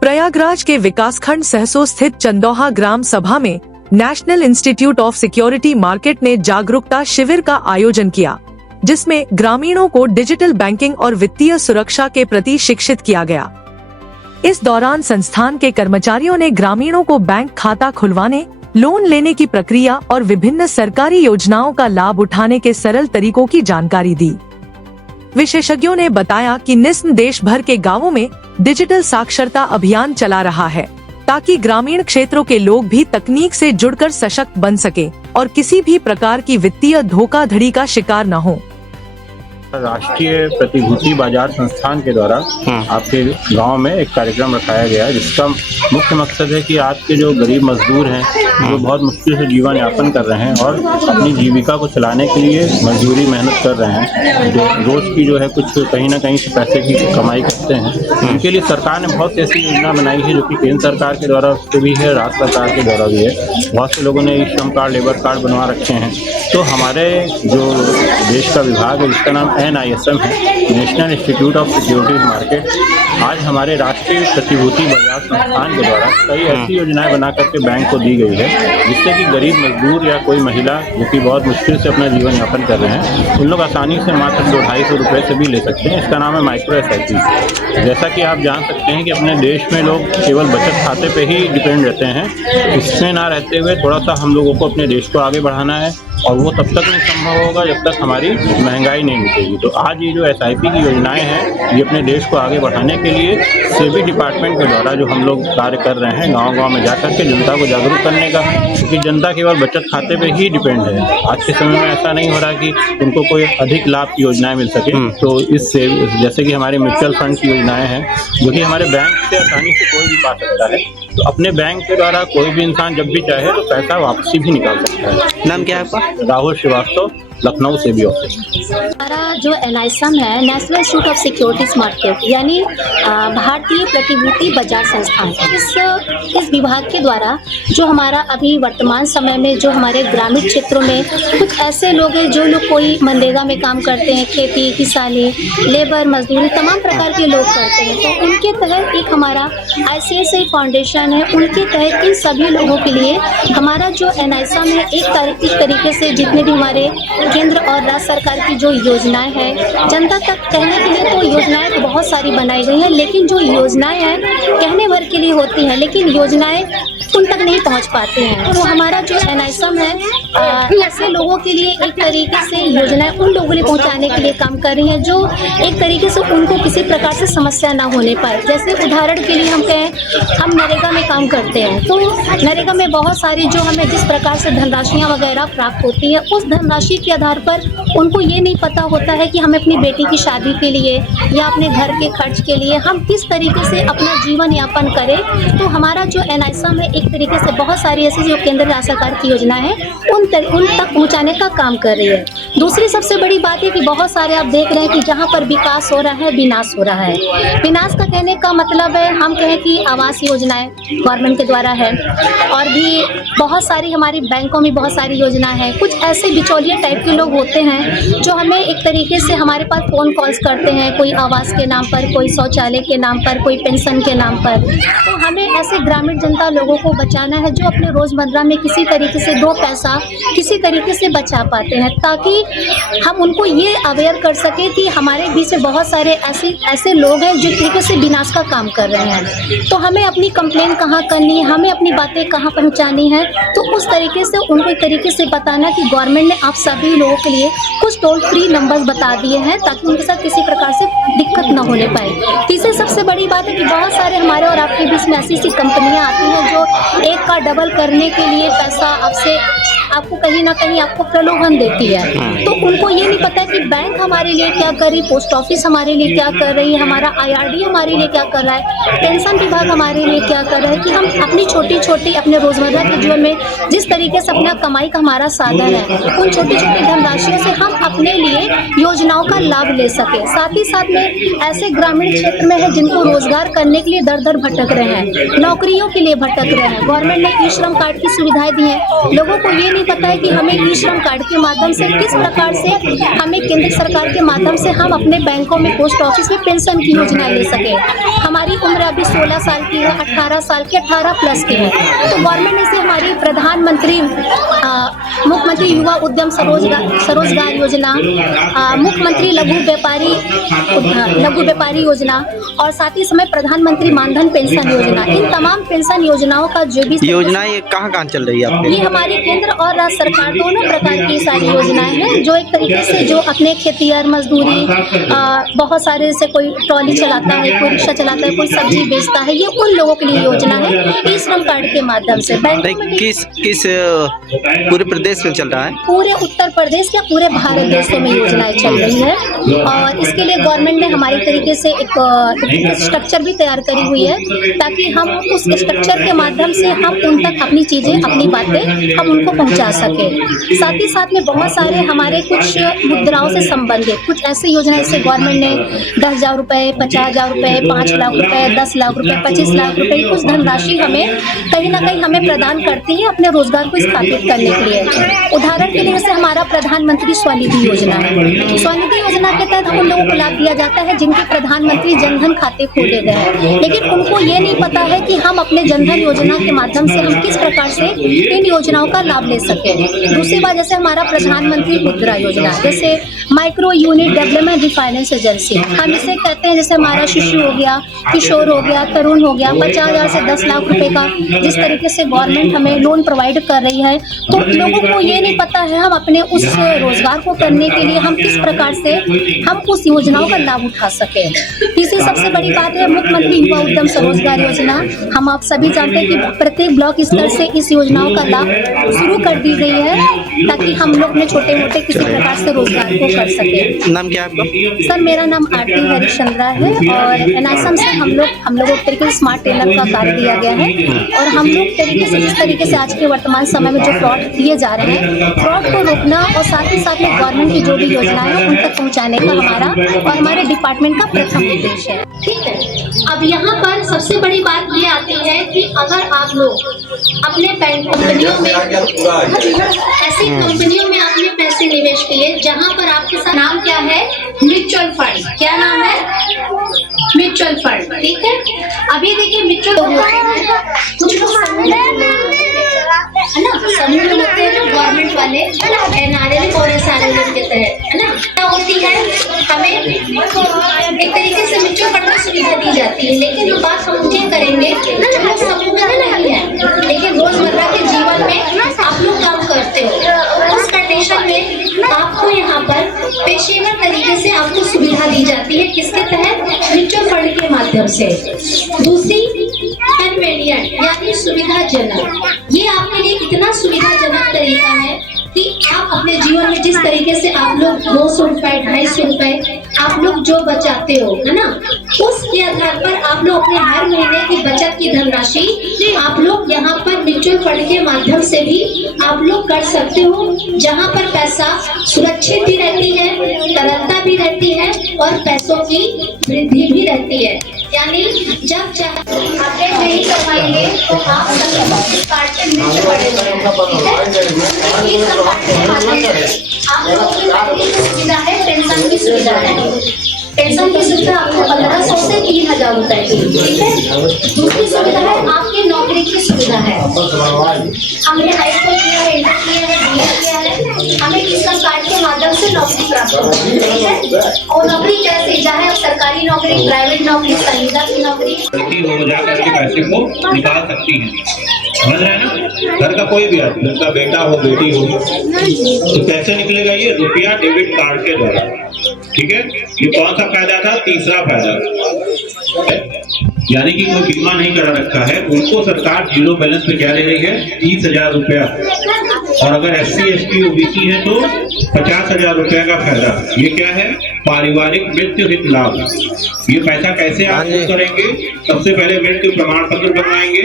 प्रयागराज के विकासखंड सहसो स्थित चंदौहा ग्राम सभा में national institute of security market ने जागरूकता शिविर का आयोजन किया, जिसमें ग्रामीणों को डिजिटल बैंकिंग और वित्तीय सुरक्षा के प्रति शिक्षित किया गया। इस दौरान संस्थान के कर्मचारियों ने ग्रामीणों को बैंक खाता खुलवाने, लोन लेने की प्रक्रिया और विभिन्न सरकारी योजनाओं का लाभ उठाने के सरल तरीकों की जानकारी दी। विशेषज्ञों ने बताया कि निस्म देश भर के गांवों में डिजिटल साक्षरता अभियान चला रहा है, ताकि ग्रामीण क्षेत्रों के लोग भी तकनीक से जुड़कर सशक्त बन सके और किसी भी प्रकार की वित्तीय धोखाधड़ी का शिकार न हो। राष्ट्रीय प्रतिभूति बाजार संस्थान के द्वारा आपके गांव में एक कार्यक्रम रखाया गया है, जिसका मुख्य मकसद है कि आज के जो गरीब मजदूर हैं, जो बहुत मुश्किल से जीवन यापन कर रहे हैं और अपनी जीविका को चलाने के लिए मजदूरी मेहनत कर रहे हैं, जो रोज की जो है कुछ कहीं ना कहीं से पैसे की कमाई करते हैं, उनके लिए सरकार ने बहुत सी ऐसी योजना बनाई है, जो कि केंद्र सरकार के द्वारा भी है, राज्य सरकार के द्वारा भी है। बहुत से लोगों ने ई श्रम कार्ड, लेबर कार्ड बनवा रखे हैं। तो हमारे जो देश का विभाग है, जिसका नाम NISM है, national institute of security market, आज हमारे राष्ट्रीय प्रतिभूति बाजार संस्थान के द्वारा कई ऐसी योजनाएं बना करके बैंक को दी गई है, जिससे कि गरीब मजदूर या कोई महिला जो कि बहुत मुश्किल से अपना जीवन यापन कर रहे हैं, उन लोग आसानी से मात्र 200-250 रुपये से भी ले सकते हैं। इसका नाम है माइक्रो SIP। जैसा कि आप जान सकते हैं कि अपने देश में लोग केवल बचत खाते पे ही डिपेंड रहते हैं। इसमें ना रहते हुए थोड़ा सा हम लोगों को अपने देश को आगे बढ़ाना है, और वो तब तक नहीं संभव होगा जब तक हमारी महंगाई नहीं मिटेगी। तो आज ये जो SIP की योजनाएं हैं, ये अपने देश को आगे बढ़ाने के लिए सेबी डिपार्टमेंट के द्वारा जो हम लोग कार्य कर रहे हैं, गांव-गांव में जाकर के जनता को जागरूक करने का, क्योंकि जनता केवल बचत खाते पे ही डिपेंड है। आज के समय में ऐसा नहीं हो रहा कि उनको कोई अधिक लाभ की योजनाएं मिल सके। तो इससे जैसे कि हमारे म्यूचुअल फंड की योजनाएं हैं, जो कि हमारे बैंक से आसानी से कोई भी पा सकता है। तो अपने बैंक के द्वारा कोई भी इंसान जब भी चाहे तो पैसा वापसी भी निकाल सकता है। नाम क्या है आपका? राहुल श्रीवास्तव, लखनऊ से भी ऑफिस। हमारा जो NISM है, national institute of securities market, यानी भारतीय प्रतिभूति बाजार संस्थान, इस विभाग के द्वारा जो हमारा अभी वर्तमान समय में जो हमारे ग्रामीण क्षेत्रों में कुछ ऐसे लोग हैं जो लोग कोई मनरेगा में काम करते हैं, खेती किसानी, लेबर मजदूरी, तमाम प्रकार के लोग करते हैं। तो उनके तहत एक हमारा ICICI फाउंडेशन है, उनके तहत इन सभी लोगों के लिए हमारा जो NISM है, एक तरीके से जितने भी हमारे केंद्र और राज्य सरकार की जो योजनाएं हैं, जनता तक कहने के लिए तो योजनाएं तो बहुत सारी बनाई गई हैं, लेकिन जो योजनाएं हैं कहने भर के लिए होती हैं, लेकिन योजनाएं उन तक नहीं पहुंच पाते हैं। तो हमारा जो NISM है, ऐसे लोगों के लिए एक तरीके से योजनाएं उन लोगों को पहुंचाने के लिए काम कर रही हैं, जो एक तरीके से उनको किसी प्रकार से समस्या ना होने पाए। जैसे उदाहरण के लिए हम कहें, हम नरेगा में काम करते हैं, तो नरेगा में बहुत सारी जो हमें जिस प्रकार से धनराशियाँ वगैरह प्राप्त होती है, उस धनराशि के आधार पर उनको ये नहीं पता होता है कि हमें अपनी बेटी की शादी के लिए या अपने घर के खर्च के लिए हम किस तरीके से अपना जीवन यापन करें। तो हमारा जो NISM है, एक तरीके से बहुत सारी ऐसी जो केंद्र राज्य सरकार की योजना है, उन तक पहुंचाने का काम कर रही है। दूसरी सबसे बड़ी बात है कि बहुत सारे आप देख रहे हैं कि जहाँ पर विकास हो रहा है, विनाश हो रहा है। विनाश का कहने का मतलब है, हम कहें कि आवास योजनाएं गवर्नमेंट के द्वारा है, और भी बहुत सारी हमारी बैंकों में बहुत सारी योजना है। कुछ ऐसे बिचौलिए टाइप के लोग होते हैं जो हमें एक तरीके से हमारे पास फ़ोन कॉल्स करते हैं, कोई आवास के नाम पर, कोई शौचालय के नाम पर, कोई पेंशन के नाम पर। तो हमें ऐसे ग्रामीण जनता लोगों को बचाना है जो अपने रोज़मर्रा में किसी तरीके से दो पैसा किसी तरीके से बचा पाते हैं, ताकि हम उनको ये अवेयर कर सके कि हमारे बीच में बहुत सारे ऐसे लोग हैं जो तरीके से विनाश का काम कर रहे हैं। तो हमें अपनी कंप्लेन कहाँ करनी है, हमें अपनी बातें कहाँ पहुँचानी है, तो उस तरीके से उनको एक तरीके से बताना कि गवर्नमेंट ने आप सभी लोगों के लिए कुछ टोल फ्री नंबर्स बता दिए हैं, ताकि उनके साथ किसी प्रकार से दिक्कत न होने पाए। तीसरी सबसे बड़ी बात है कि बहुत सारे हमारे और आपके बीच में ऐसी कंपनियां आती हैं जो एक का डबल करने के लिए पैसा आपको कहीं ना कहीं आपको प्रलोभन देती है। तो उनको ये नहीं पता कि बैंक हमारे लिए क्या कर रही, पोस्ट ऑफिस हमारे लिए क्या कर रही है, हमारा IRD हमारे लिए क्या कर रहा है, पेंशन विभाग हमारे लिए क्या कर रहा है, कि हम अपनी छोटी छोटी अपने रोजमर्रा के जीवन में जिस तरीके से अपना कमाई का हमारा साधन है, उन छोटी छोटी धनराशियों से हम अपने लिए योजनाओं का लाभ ले सके। साथ ही साथ में ऐसे ग्रामीण क्षेत्र में है जिनको रोजगार करने के लिए दर दर भटक रहे हैं, नौकरियों के लिए भटक रहे हैं। गवर्नमेंट ने ई श्रम कार्ड की सुविधाएं दी हैं, लोगों को ये नहीं पता है कि हमें ई श्रम कार्ड के माध्यम से किस प्रकार से हमें केंद्र सरकार के माध्यम से हम अपने बैंकों में, पोस्ट ऑफिस में पेंशन की योजना ले सके। हमारी उम्र अभी 16 साल की है, 18 साल की, 18 प्लस की है। तो गवर्नमेंट ने से हमारी प्रधानमंत्री मुख्यमंत्री युवा उद्यम स्वरोजगार योजना, मुख्यमंत्री लघु व्यापारी योजना और साथ ही समय प्रधानमंत्री मानधन पेंशन योजना, इन तमाम पेंशन योजनाओं का जो भी योजना ये कहाँ चल रही है आपकी? ये हमारी केंद्र और राज्य सरकार दोनों प्रकार की सारी योजनाएं हैं, जो एक तरीके से जो अपने खेतिहर मजदूरी, बहुत सारे से कोई ट्रॉली चलाता है, कोई रिक्शा चलाता है, कोई सब्जी बेचता है, ये उन लोगों के लिए योजना है। ई श्रम कार्ड के माध्यम से किस पूरे प्रदेश में चल रहा है? पूरे उत्तर प्रदेश या पूरे भारत देशों में योजनाएं चल रही है और इसके लिए गवर्नमेंट ने हमारी तरीके से एक स्ट्रक्चर भी तैयार करी हुई है, ताकि हम उस स्ट्रक्चर के माध्यम से हम उन तक अपनी चीजें, अपनी बातें हम उनको पहुंचा सके। साथ ही साथ में बहुत सारे हमारे कुछ मुद्राओं से संबंधित कुछ ऐसी योजनाएं जैसे गवर्नमेंट ने 10,000 रुपए, 50,000 रुपए, 5 लाख रुपए, 10 लाख रुपए, 25 लाख रुपए कुछ धनराशि हमें कहीं ना कहीं हमें प्रदान करती है अपने रोजगार को स्थापित करने के लिए। उदाहरण के लिए जैसे हमारा प्रधानमंत्री स्वनिधि योजना है। स्वनिधि योजना के तहत उन लोगों को लाभ दिया जाता है जिनके प्रधानमंत्री जनधन खाते खोले गए हैं, लेकिन उनको ये नहीं पता है कि हम अपने जनधन योजना के माध्यम से हम किस प्रकार से इन योजनाओं का लाभ ले सके। दूसरी बात जैसे हमारा प्रधानमंत्री मुद्रा योजना, जैसे micro unit development refinance agency, हम इसे कहते हैं। जैसे हमारा शिशु हो गया, किशोर हो गया, तरुण हो गया, 50,000 से 10 लाख रुपए का जिस तरीके से गवर्नमेंट हमें लोन प्रोवाइड कर रही है, तो लोगों को ये नहीं पता है हम अपने उस रोजगार को करने के लिए हम किस प्रकार से हम उस योजनाओं का लाभ उठा सके। तीसरी सबसे बड़ी बात है मुख्यमंत्री युवा उद्यम स्वरोजगार योजना। हम आप सभी जानते हैं कि प्रत्येक ब्लॉक स्तर से इस योजनाओं का लाभ शुरू कर दी गई है, ताकि हम लोग अपने छोटे मोटे किसी प्रकार से रोजगार को कर सके। नाम क्या है आपका? सर मेरा नाम आरती हरिश्चंद्रा है और एनआईएसएम से हम लोग तरीके से स्मार्ट टेलर का कार्य दिया गया है और हम लोग तरीके से जिस तरीके से आज के वर्तमान समय में जो फ्रॉड किए जा रहे हैं, फ्रॉड को रोकना और साथ ही साथ में गवर्नमेंट की जो भी योजनाएं हैं उन तक पहुंचाने का हमारा और हमारे डिपार्टमेंट का प्रथम उद्देश्य है। ठीक है, अब यहाँ पर सबसे बड़ी बात ये आती है कि अगर आप लोग अपने कंपनियों में, ऐसी कंपनियों में आपने पैसे निवेश किए जहाँ पर आपके साथ नाम क्या है, म्यूचुअल फंड, क्या नाम है, म्यूचुअल फंड। ठीक है, अभी देखिए म्यूचुअल कुछ लोग है ना, समूह में होते हैं जो गवर्नमेंट वाले एनआरएल और एसआरएल के तहत, है ना, क्या होती है, हमें एक तरीके से म्यूचुअल फंड में सुविधा दी जाती है। लेकिन जो बात हम ये करेंगे जो समूह में नहीं है, लेकिन रोजमर्रा के जीवन में आप लोग काम करते हो, उस कंडीशन में आपको यहाँ पर पेशेवर तरीके से आपको सुविधा दी जाती है। किसके तहत, म्यूचुअल फंड के माध्यम से। दूसरी कन्वीनियंट यानी सुविधाजनक, ये आपके लिए इतना सुविधाजनक तरीका है कि आप अपने जीवन में जिस तरीके से आप लोग 200 रुपए, 250 रुपए आप लोग जो बचाते हो, है ना, उसके आधार पर आप लोग अपने हर महीने की बचत की धनराशि आप लोग यहाँ पर म्यूचुअल फंड के माध्यम से भी आप लोग कर सकते हो, जहाँ पर पैसा सुरक्षित भी रहती है, तरलता भी रहती है और पैसों की वृद्धि भी रहती है। यानी जब चाहे आप नहीं करवाएंगे तो आप कार्ड के नीचे पड़ेंगे। आप लोगों की पहली सुविधा है पेंशन की सुविधा है। पेंशन की सुविधा आपको 1500 से 3,000 रुपए की, ठीक है। दूसरी सुविधा है आपकी नौकरी की सुविधा है। हमने हाई स्कूल किया है, इंटर किया है, बीएड किया है, हमें इस कार्ड के माध्यम से नौकरी प्राप्त होती है, ठीक है। और नौकरी कैसे, चाहे सरकारी नौकरी, प्राइवेट नौकरी, संविदा की नौकरी, हो जाकर के पैसे को निकाल सकती है। समझ रहे हैं ना, घर का कोई भी आदमी, उनका बेटा हो, बेटी हो, तो कैसे निकलेगा, ये रुपया डेबिट कार्ड के द्वारा। ठीक है, ये कौन सा फायदा था, तीसरा फायदा, यानी कि कोई बीमा नहीं करा रखा है उनको सरकार जीरो बैलेंस पे क्या दे रही है, 30,000 रुपया। और अगर SC ST OBC है तो 50,000 रुपया का फायदा। ये क्या है, पारिवारिक मृत्यु हित लाभ। ये पैसा कैसे आप करेंगे, सबसे पहले मृत्यु प्रमाण पत्र बनवाएंगे,